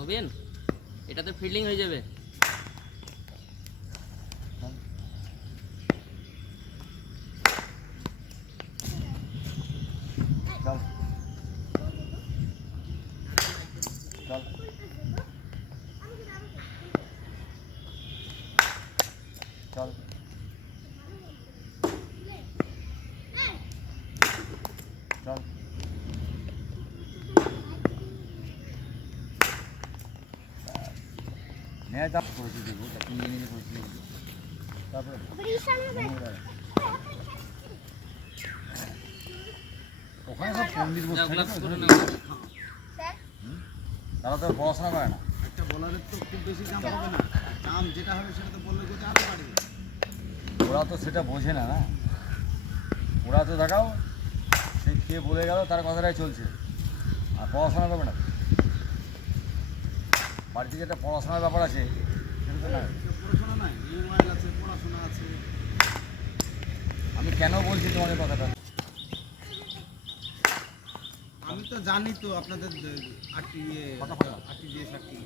নবীন, এটাতে ফিল্ডিং হয়ে যাবে। ওখানে সব পন্ডিত বসে তারা তো পড়াশোনা করে না। একটা বলারের তো খুব বেশি দাম হবে না, দাম যেটা হবে সেটা তো বললে যদি আরো বাড়বে। ওরা তো সেটা বোঝে না, ওরা তো দেখাও সে কে বলে গেল তার কথাটাই চলছে, আর পড়াশোনা করবে না। বাড়িতে যেটা পড়াশোনার ব্যাপার আছে সেটা তো না। পড়াশোনা নাই, মোবাইল আছে, পড়াশোনা আছে। আমি কেন বলছি তোমাদের কথাটা, আমি তো জানি তো আপনাদের আটটি দিয়ে সাক্ষী